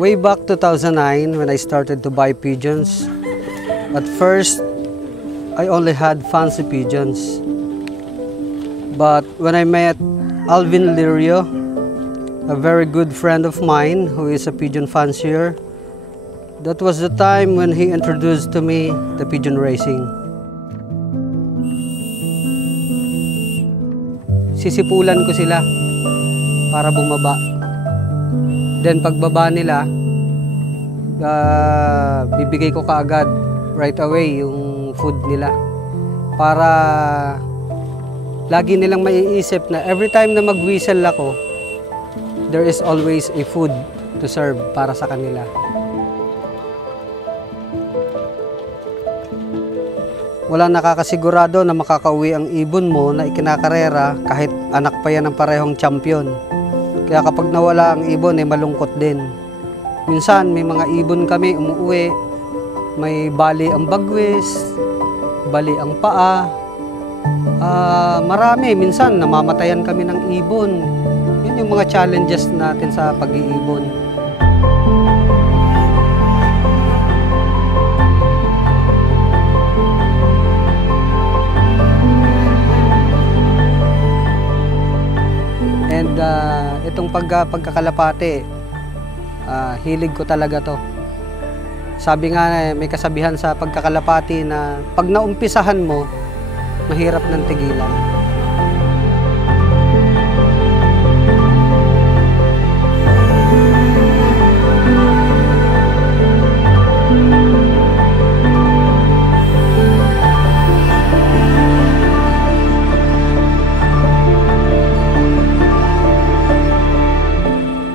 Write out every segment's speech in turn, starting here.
Way back 2009 when I started to buy pigeons, at first I only had fancy pigeons. But when I met Alvin Lirio, a very good friend of mine who is a pigeon fancier, that was the time when he introduced to me the pigeon racing. Sisipulan ko sila para bumaba. Then pagbaba nila, bibigay ko kaagad right away yung food nila para lagi nilang maiisip na every time na mag-whistle ako, there is always a food to serve para sa kanila. Wala nakakasigurado na makakauwi ang ibon mo na ikinakarera kahit anak pa yan ng parehong champion. Kaya kapag nawala ang ibon, malungkot din. Minsan may mga ibon kami umuwi, may bali ang bagwis, bali ang paa. Marami, minsan namamatayan kami ng ibon. Yun yung mga challenges natin sa pag-iibon. And itong pagkakalapate, hilig ko talaga to. Sabi nga, may kasabihan sa pagkakalapati na pag naumpisahan mo, mahirap ng tigilan.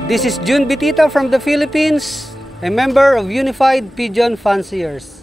This is June Bitita from the Philippines, a member of Unified Pigeon Fanciers.